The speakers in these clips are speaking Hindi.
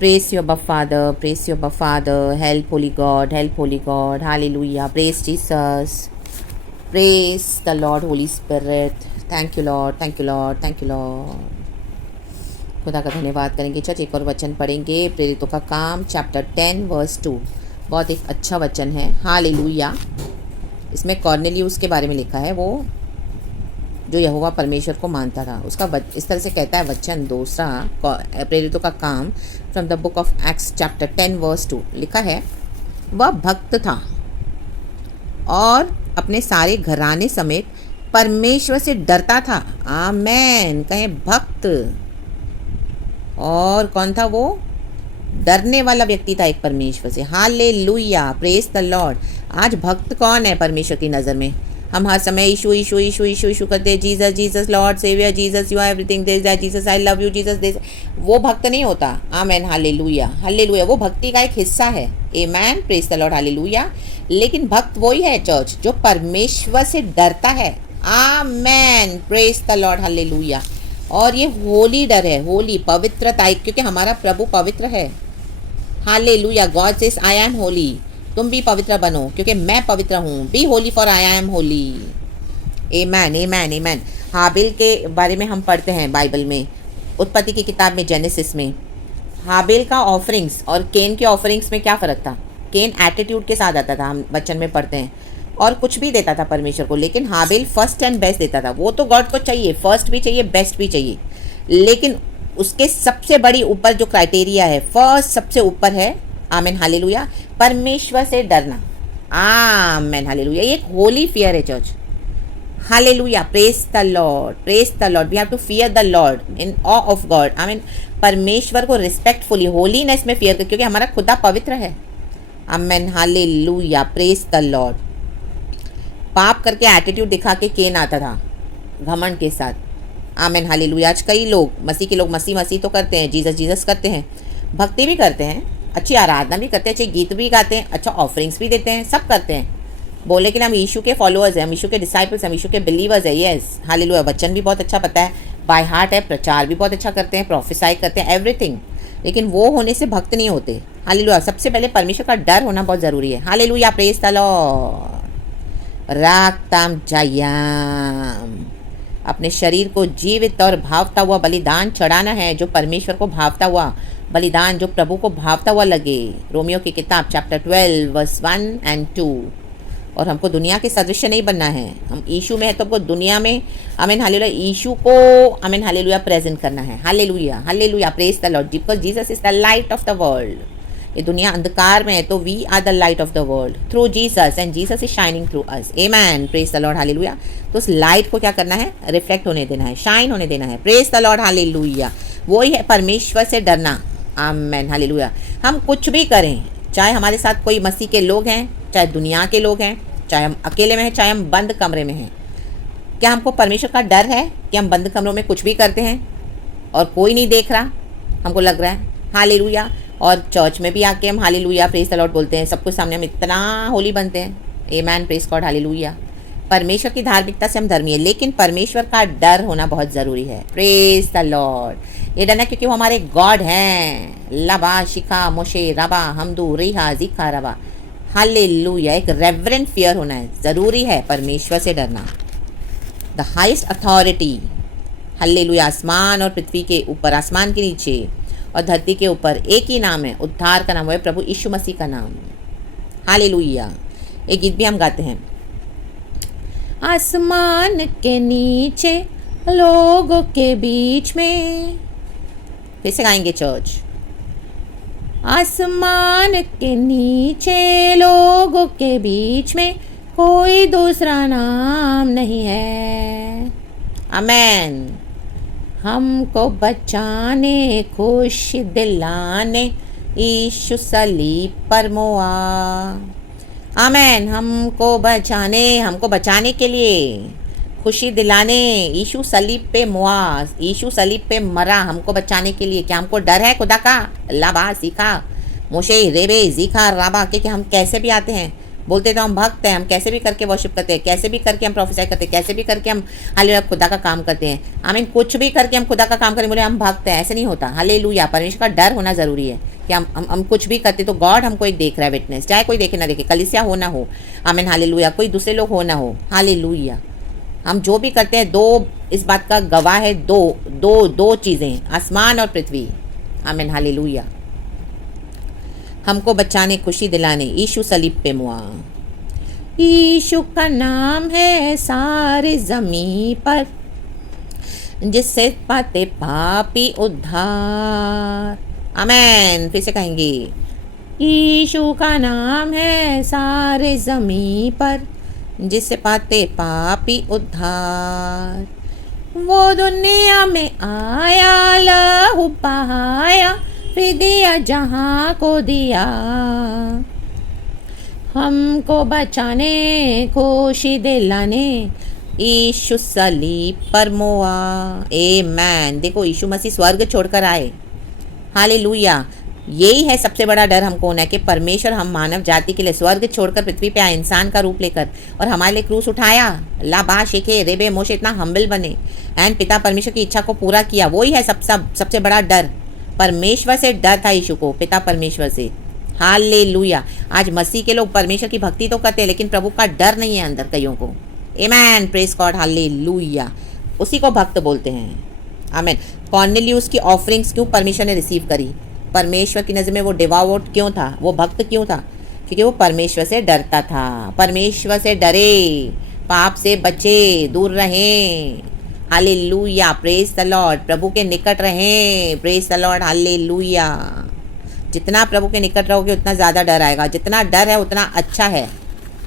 Praise you, Abba Father. Praise you, Abba Father. Help, Holy God. Help, Holy God. Hallelujah. Praise Jesus. Praise the Lord, Holy Spirit. Thank you, Lord. Thank you, Lord. Thank you, Lord. खुदा का धन्यवाद करेंगे। चर्च एक और वचन पढ़ेंगे, प्रेरितों का काम चैप्टर 10 वर्स 2। बहुत एक अच्छा वचन है। हालेलुया। इसमें कॉर्नेलियुस के बारे में लिखा है, वो जो यहोवा परमेश्वर को मानता था। उसका इस तरह से कहता है वचन दूसरा, प्रेरितों का काम from the book of Acts chapter 10 verse 2। लिखा है, वह भक्त था और अपने सारे घराने समेत परमेश्वर से डरता था। आमेन। कहें भक्त। और कौन था वो? डरने वाला व्यक्ति था एक परमेश्वर से। हालेलुया। Praise the Lord. आज भक्त कौन है परमेश्वर की नज़र में? हम हर समय यीशु यीशु यीशु यीशु यीशु करते हैं, Jesus Jesus Lord saviour, Jesus you are everything, this that, Jesus I love you, Jesus this. वो भक्त नहीं होता। आमेन। हालेलुया। हालेलुया। वो भक्ति का एक हिस्सा है। Amen. Praise the Lord. Hallelujah. लेकिन भक्त वही है चर्च जो परमेश्वर से डरता है। Amen. Praise the Lord. Hallelujah. और ये होली डर है, होली पवित्रता, क्योंकि हमारा प्रभु पवित्र है। Hallelujah. God says I am holy. तुम भी पवित्र बनो क्योंकि मैं पवित्र हूँ। Be holy for I am holy. Amen amen amen. हाबिल के बारे में हम पढ़ते हैं बाइबल में, उत्पत्ति की किताब में, जेनेसिस में। हाबिल का ऑफरिंग्स और केन के ऑफरिंग्स में क्या फ़र्क था? केन एटीट्यूड के साथ आता था, हम बच्चन में पढ़ते हैं, और कुछ भी देता था परमेश्वर को। लेकिन हाबिल फर्स्ट एंड बेस्ट देता था। वो तो गॉड को चाहिए, फर्स्ट भी चाहिए, बेस्ट भी चाहिए। लेकिन उसके सबसे बड़ी ऊपर जो क्राइटेरिया है, फर्स्ट सबसे ऊपर है, आमेन हालेलुया, परमेश्वर से डरना। Amen hallelujah. ये एक होली फियर है church. Hallelujah. Praise the Lord. Praise the Lord. We have to fear the Lord in awe of God. Amen. परमेश्वर को रिस्पेक्टफुली, होलीनेस में फियर कर, क्योंकि हमारा खुदा पवित्र है। Amen hallelujah. Praise the Lord. पाप करके एटीट्यूड दिखा के केन आता था घमंड के साथ। Amen hallelujah. आज कई लोग, मसीह के लोग, मसीह मसीह तो करते हैं, जीसस जीसस करते हैं, भक्ति भी करते हैं, अच्छी आराधना भी करते हैं, अच्छे गीत भी गाते हैं, अच्छा ऑफरिंग्स भी देते हैं, सब करते हैं। बोले कि हम यीशु के फॉलोअर्स हैं, हम यीशु के डिसाइपल्स, हम यीशु के बिलीवर्स हैं। Yes hallelujah. वचन भी बहुत अच्छा पता है, बाय हार्ट है, प्रचार भी बहुत अच्छा करते हैं, प्रोफेसाई करते हैं, एवरीथिंग। लेकिन वो होने से भक्त नहीं होते। हालेलुया। सबसे पहले परमेश्वर का डर होना बहुत ज़रूरी है। हालेलुया। Praise the Lord. रागताम जायाम। अपने शरीर को जीवित और भावता हुआ बलिदान चढ़ाना है, जो परमेश्वर को भावता हुआ बलिदान, जो प्रभु को भावता हुआ लगे। रोमियो की किताब चैप्टर 12 वर्स 1 एंड 2। और हमको दुनिया के सदृश्य नहीं बनना है। हम यीशु में है तो हमको दुनिया में, आमीन हालेलुया, यीशु को, आमीन हालेलुया, प्रेजेंट करना है। Hallelujah. Hallelujah. Praise the Lord. Because Jesus is the light of the world. ये दुनिया अंधकार में है तो we are the light of the world through Jesus, and Jesus is shining through us. Amen. Praise the Lord. Hallelujah. तो उस लाइट को क्या करना है? रिफ्लेक्ट होने देना है, शाइन होने देना है। Praise the Lord. हालेलुया। वही है परमेश्वर से डरना। Amen hallelujah. हम कुछ भी करें, चाहे हमारे साथ कोई मसीह के लोग हैं, चाहे दुनिया के लोग हैं, चाहे हम अकेले में हैं, चाहे हम बंद कमरे में हैं, क्या हमको परमेश्वर का डर है कि हम बंद कमरों में कुछ भी करते हैं और कोई नहीं देख रहा? हमको लग रहा है। हालेलुया। और चर्च में भी आके हम हालेलुया प्रेज द लॉर्ड बोलते हैं, सब कुछ सामने हम इतना होली बनते हैं। आमेन। Praise God. हालेलुया। परमेश्वर की धार्मिकता से हम धर्मी है, लेकिन परमेश्वर का डर होना बहुत ज़रूरी है। Praise the Lord. ये डरना क्योंकि वो हमारे गॉड हैं। लबा शिखा मोशे रबा हमदू रिहा जिखा रबा। हालेलुया। एक रेवरेंट फियर होना है, ज़रूरी है परमेश्वर से डरना। The highest authority. हालेलुया। आसमान और पृथ्वी के ऊपर, आसमान के नीचे और धरती के ऊपर एक ही नाम है, उद्धार का नाम, वो है प्रभु यीशु मसीह का नाम। हालेलुया। एक गीत भी हम गाते हैं, आसमान के नीचे लोगों के बीच में। फिर से गाएंगे चर्च। आसमान के नीचे लोगों के बीच में कोई दूसरा नाम नहीं है। आमेन। हमको बचाने, खुश दिलाने, यीशु सलीब पर मोआ। आमेन। हमको बचाने के लिए, खुशी दिलाने, यीशु सलीब पे मुआ, यीशु सलीब पे मरा हमको बचाने के लिए। क्या हमको डर है खुदा का? लाबा सीखा मोशे रेबे जीखा राबा के हम कैसे भी आते हैं, बोलते तो हम भक्त हैं, हम कैसे भी करके वर्शिप करते हैं, कैसे भी करके हम प्रोफेसाई करते हैं, कैसे भी करके हम हालेलुया खुदा का काम करते हैं। आमीन। कुछ भी करके हम खुदा का काम करें, बोले हम भक्त हैं, ऐसे नहीं होता। हालेलुया। परमेश्वर का डर होना ज़रूरी है। कि हम कुछ भी करते तो गॉड हमको एक देख रहा है, विटनेस, चाहे कोई देखे ना देखे, कलीसिया हो ना हो, आमीन, हालेलुया, कोई दूसरे लोग हो ना हो, हालेलुया, हम जो भी करते हैं, दो इस बात का गवाह है, दो चीज़ें, आसमान और पृथ्वी, आमीन, हालेलुया। हमको बचाने, खुशी दिलाने, यीशु सलीब पे मुआ। यीशु का नाम है सारे ज़मीं पर, जिससे पाते पापी उद्धार, आमेन। फिर से कहेंगे, यीशु का नाम है सारे ज़मीं पर, जिससे पाते पापी उद्धार। वो दुनिया में आया, लहू बहाया, फिर दिया जहाँ को दिया, हमको बचाने, खुशी दिलाने, यीशु सलीब पर मोआ, आमेन। देखो, यीशु मसीह स्वर्ग छोड़कर आए, हालेलुया। यही है सबसे बड़ा डर हमको होना है कि परमेश्वर हम मानव जाति के लिए स्वर्ग छोड़कर पृथ्वी पे आए, इंसान का रूप लेकर, और हमारे लिए क्रूस उठाया, लाबा शेखे रेबे मोशे, इतना हम्बल बने एंड पिता परमेश्वर की इच्छा को पूरा किया। वही है सबसे बड़ा डर, परमेश्वर से डर था यीशु को, पिता परमेश्वर से, हालेलुया। आज मसीह के लोग परमेश्वर की भक्ति तो करते हैं, लेकिन प्रभु का डर नहीं है अंदर कईयों को, आमेन, प्रेज गॉड, हालेलुया। उसी को भक्त बोलते हैं, आमेन। कॉर्नेलियुस की ऑफरिंग्स क्यों परमेश्वर ने रिसीव करी? परमेश्वर की नज़र में वो डिवाउट क्यों था, वो भक्त क्यों था? क्योंकि वो परमेश्वर से डरता था। परमेश्वर से डरे, पाप से बचे, दूर रहें, हालेलुया, प्रेज द लॉर्ड। प्रभु के निकट रहें, प्रेज द लॉर्ड, हालेलुया। जितना प्रभु के निकट रहोगे उतना ज़्यादा डर आएगा, जितना डर है उतना अच्छा है,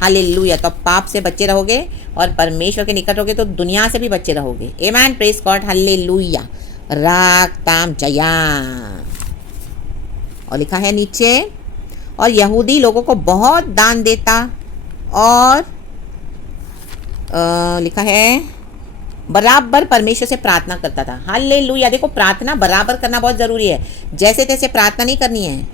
हालेलुया। तो पाप से बचे रहोगे और परमेश्वर के निकट रहोगे तो दुनिया से भी बचे रहोगे, आमेन, प्रेज गॉड, हालेलुया। रागताम जया। और लिखा है नीचे, और यहूदी लोगों को बहुत दान देता, और लिखा है बराबर परमेश्वर से प्रार्थना करता था, हालेलुया। देखो, प्रार्थना बराबर करना बहुत ज़रूरी है, जैसे तैसे प्रार्थना नहीं करनी है।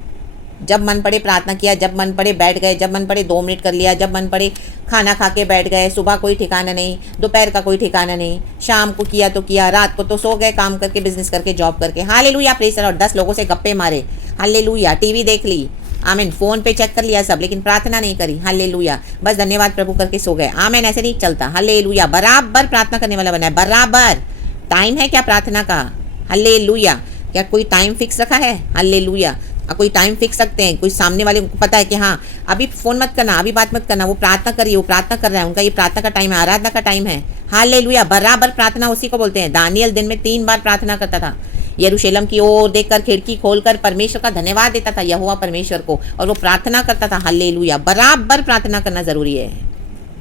जब मन पड़े प्रार्थना किया, जब मन पड़े बैठ गए, जब मन पड़े 2 मिनट कर लिया, जब मन पड़े खाना खा के बैठ गए, सुबह कोई ठिकाना नहीं, दोपहर का कोई ठिकाना नहीं, शाम को किया तो किया, रात को तो सो गए, काम करके, बिजनेस करके, जॉब करके, हालेलुया, प्रेज द लॉर्ड। 10 लोगों से गप्पे मारे, हालेलुया, टीवी देख ली, आमीन, फ़ोन पे चेक कर लिया सब, लेकिन प्रार्थना नहीं करी, हालेलुया, बस धन्यवाद प्रभु करके सो गए, आमीन। ऐसे नहीं चलता, हालेलुया। बराबर प्रार्थना करने वाला बना है, बराबर। टाइम है क्या प्रार्थना का, हालेलुया? क्या कोई टाइम फिक्स रखा है, हालेलुया? कोई टाइम फिक्स रखते हैं, कोई सामने वाले को पता है कि हाँ अभी फ़ोन मत करना, अभी बात मत करना, वो प्रार्थना करिए, वो प्रार्थना कर रहा है, उनका ये प्रार्थना का टाइम है, आराधना का टाइम है, हालेलुया। बराबर प्रार्थना उसी को बोलते हैं। दानियल दिन में 3 बार प्रार्थना करता था, यरूशलेम की ओर देखकर, खिड़की खोलकर परमेश्वर का धन्यवाद देता था, यहोवा परमेश्वर को, और वो प्रार्थना करता था, हालेलुया। बराबर प्रार्थना करना ज़रूरी है,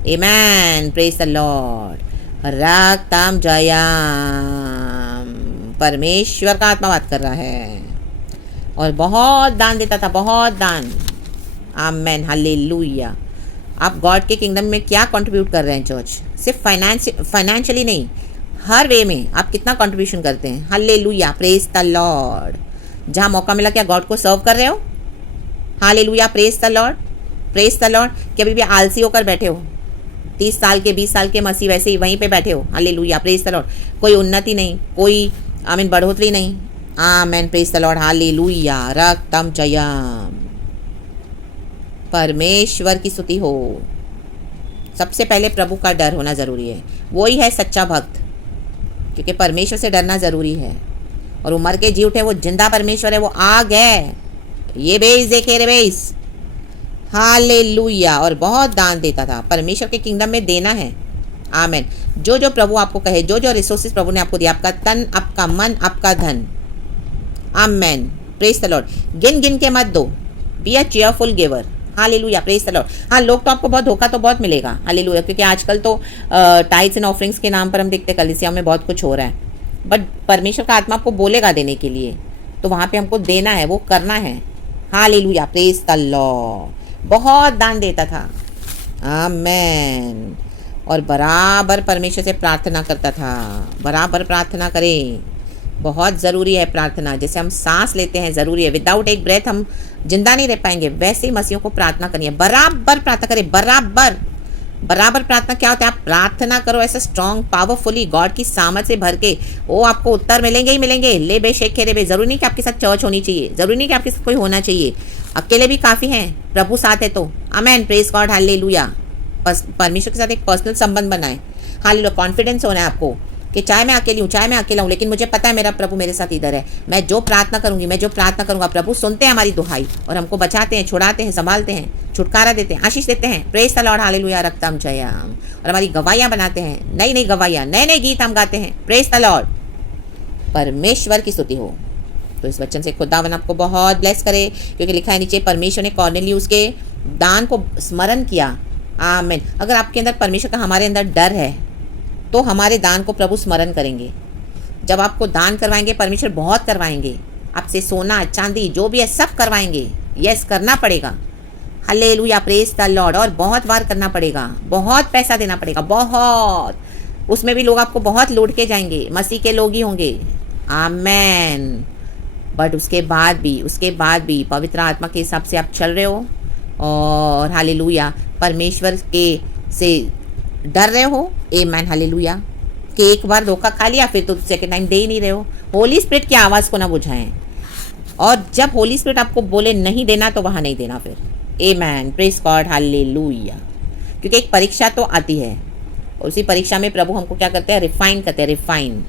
amen, praise the Lord. रक्तम Jayam, परमेश्वर का आत्मा बात कर रहा है, और बहुत दान देता था, बहुत दान, आमेन, हालेलुया। आप गॉड के किंगडम में क्या कंट्रीब्यूट कर रहे हैं चर्च? सिर्फ फाइनेंशियली नहीं, हर वे में आप कितना कंट्रीब्यूशन करते हैं, हालेलुया, प्रेज द लॉर्ड। जहाँ मौका मिला क्या गॉड को सर्व कर रहे हो, hallelujah, praise the Lord, praise the Lord. कि अभी भी आलसी होकर बैठे हो, 30 साल के 20 साल के मसीह वैसे ही वहीं पे बैठे हो, हालेलुया, प्रेज द लॉर्ड। कोई उन्नति नहीं, कोई आमीन बढ़ोतरी नहीं, आमेन, प्रेज द लॉर्ड, हालेलुया। रक्तम जयम, परमेश्वर की स्तुति हो। सबसे पहले प्रभु का डर होना ज़रूरी है, वही है सच्चा भक्त, क्योंकि परमेश्वर से डरना ज़रूरी है। और वो मर के जी उठे, वो जिंदा परमेश्वर है, वो आ गए, ये बेस देखे रे बेस, हालेलुया। और बहुत दान देता था, परमेश्वर के किंगडम में देना है, आमेन। जो जो प्रभु आपको कहे, जो जो रिसोर्सेज प्रभु ने आपको दिया, आपका तन, आपका मन, आपका धन, आमेन, प्रेज द लॉर्ड। गिन गिन के मत दो, be a cheerful giver, hallelujah, praise the Lord. हाँ, लोग तो आपको बहुत धोखा तो बहुत मिलेगा, हालेलुया, क्योंकि आजकल तो टाइट्स एंड ऑफरिंग्स के नाम पर हम देखते कलीसिया में बहुत कुछ हो रहा है, बट परमेश्वर का आत्मा आपको बोलेगा देने के लिए, तो वहाँ पे हमको देना है, वो करना है, हालेलुया, प्रेज द लॉर्ड। बहुत दान देता था, आमेन। और बराबर परमेश्वर से प्रार्थना करता था, बराबर प्रार्थना करें, बहुत ज़रूरी है प्रार्थना। जैसे हम सांस लेते हैं ज़रूरी है, विदाउट एक ब्रेथ हम जिंदा नहीं रह पाएंगे, वैसे ही मसीहों को प्रार्थना करनी है, बराबर प्रार्थना करें, बराबर, बराबर प्रार्थना क्या होता है? आप प्रार्थना करो ऐसा स्ट्रॉन्ग पावरफुली गॉड की सामर्थ से भर के, वो आपको उत्तर मिलेंगे ही मिलेंगे। ले बे शेख रे बे, जरूरी नहीं कि आपके साथ चर्च होनी चाहिए, जरूरी नहीं कि आपके साथ कोई होना चाहिए, अकेले भी काफ़ी हैं, प्रभु साथ है तो। आमेन, प्रेज गॉड, हालेलुया। परमेश्वर के साथ एक पर्सनल संबंध बनाए। हालेलुया, कॉन्फिडेंस होना है आपको कि चाहे मैं अकेली हूँ, चाहे मैं अकेला हूँ, लेकिन मुझे पता है मेरा प्रभु मेरे साथ इधर है। मैं जो प्रार्थना करूंगी, मैं जो प्रार्थना करूंगा, प्रभु सुनते हैं हमारी दुहाई और हमको बचाते हैं, छुड़ाते हैं, संभालते हैं, छुटकारा देते हैं, आशीष देते हैं। प्रेज द लॉर्ड, हालेलुया, रक्तम जयम। और हमारी गवाहियाँ बनाते हैं, नई नई गवाहियाँ, नए नए गीत हम गाते हैं। प्रेज द लॉर्ड, परमेश्वर की स्तुति हो। तो इस वचन से खुदावन आपको बहुत ब्लेस करे, क्योंकि लिखा है नीचे, परमेश्वर ने कॉर्नेलियुस के दान को स्मरण किया। आमीन। अगर आपके अंदर परमेश्वर का, हमारे अंदर डर है, तो हमारे दान को प्रभु स्मरण करेंगे। जब आपको दान करवाएंगे, परमेश्वर बहुत करवाएंगे आपसे, सोना चांदी जो भी है सब करवाएंगे। यस, करना पड़ेगा। Hallelujah, praise the Lord. और बहुत बार करना पड़ेगा, बहुत पैसा देना पड़ेगा, बहुत। उसमें भी लोग आपको बहुत लूट के जाएंगे, मसीह के लोग ही होंगे। आमेन। बट उसके बाद भी पवित्र आत्मा के हिसाब से आप चल रहे हो, और हालेलुया, परमेश्वर के से डर रहे हो। आमेन, हालेलुया। कि एक बार धोखा खा लिया, फिर तो सेकंड टाइम दे ही नहीं रहे हो। होली स्पिरिट की आवाज़ को ना बुझाएं, और जब होली स्पिरिट आपको बोले नहीं देना, तो वहाँ नहीं देना फिर। आमेन, प्रेज गॉड, हालेलुया। क्योंकि एक परीक्षा तो आती है, और उसी परीक्षा में प्रभु हमको क्या करते हैं? रिफाइन करते हैं, refine.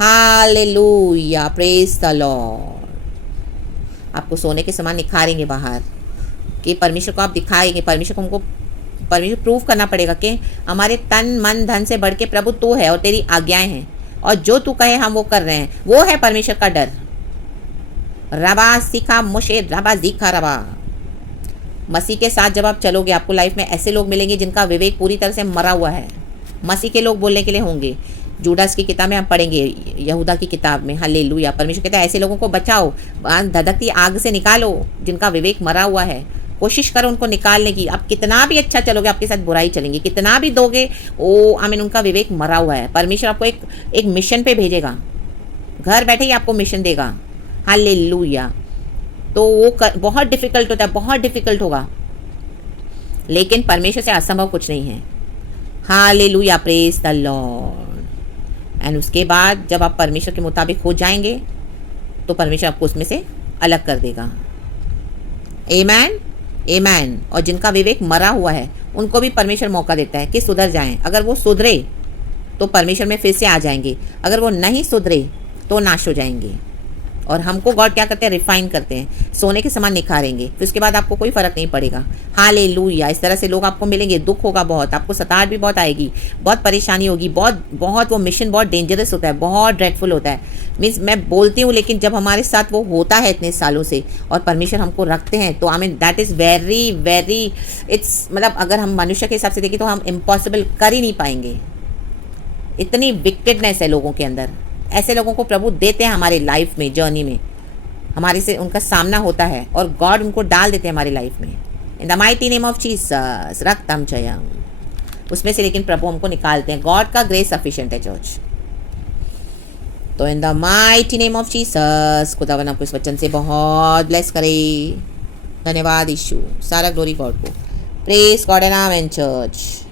Hallelujah, praise the Lord. आपको सोने के समान निखारेंगे बाहर, कि परमेश्वर को आप दिखाएंगे। परमेश्वर को हमको प्रूव करना पड़ेगा कि हमारे तन मन धन से बढ़ के प्रभु तू है, और तेरी आज्ञाएं हैं, और जो तू कहे हम वो कर रहे हैं। वो है परमेश्वर का डर। रबा सीखा मुशे रबा दिखा रबा। मसीह के साथ जब आप चलोगे, आपको लाइफ में ऐसे लोग मिलेंगे जिनका विवेक पूरी तरह से मरा हुआ है। मसीह के लोग बोलने के लिए होंगे। जूडास की किताब में आप पढ़ेंगे, यहूदा की किताब में। हालेलुया, परमेश्वर कहता है ऐसे लोगों को बचाओ, धधकती आग से निकालो, जिनका विवेक मरा हुआ है। कोशिश करो उनको निकालने की। आप कितना भी अच्छा चलोगे, आपके साथ बुराई चलेंगी, कितना भी दोगे, ओ आमीन, उनका विवेक मरा हुआ है। परमेश्वर आपको एक मिशन पे भेजेगा, घर बैठे ही आपको मिशन देगा। हालेलुया। तो वो बहुत डिफिकल्ट होता है, बहुत डिफिकल्ट होगा, लेकिन परमेश्वर से असंभव कुछ नहीं है। Hallelujah, praise the Lord. And उसके बाद जब आप परमेश्वर के मुताबिक हो जाएंगे, तो परमेश्वर आपको उसमें से अलग कर देगा। आमेन, आमेन। और जिनका विवेक मरा हुआ है, उनको भी परमेश्वर मौका देता है कि सुधर जाएं। अगर वो सुधरे तो परमेश्वर में फिर से आ जाएंगे, अगर वो नहीं सुधरे तो नाश हो जाएंगे। और हमको गॉड क्या करते हैं? रिफाइन करते हैं, सोने के समान निखारेंगे। फिर उसके बाद आपको कोई फ़र्क नहीं पड़ेगा। हालेलुया। इस तरह से लोग आपको मिलेंगे, दुख होगा बहुत, आपको सताहट भी बहुत आएगी, बहुत परेशानी होगी, बहुत वो मिशन बहुत डेंजरस होता है, बहुत ड्रेडफुल होता है। मीन्स मैं बोलती हूँ, लेकिन जब हमारे साथ वो होता है इतने सालों से, और परमेश्वर हमको रखते हैं, तो I mean that is very very, it's मतलब अगर हम मनुष्य के हिसाब से देखें तो हम इम्पॉसिबल कर ही नहीं पाएंगे। इतनी विकेडनेस है लोगों के अंदर। ऐसे लोगों को प्रभु देते हैं हमारे लाइफ में, जर्नी में हमारे से उनका सामना होता है, और गॉड उनको डाल देते हैं हमारी लाइफ में। In the mighty name of Jesus, रक्तम जयम। उसमें से लेकिन प्रभु हमको निकालते हैं। गॉड का ग्रेस सफिशिएंट है चर्च। तो इन the mighty name of Jesus, खुदावन आपको इस वचन से बहुत ब्लेस करे। धन्यवाद यीशु, सारा ग्लोरी गॉड को। Praise God and amen church.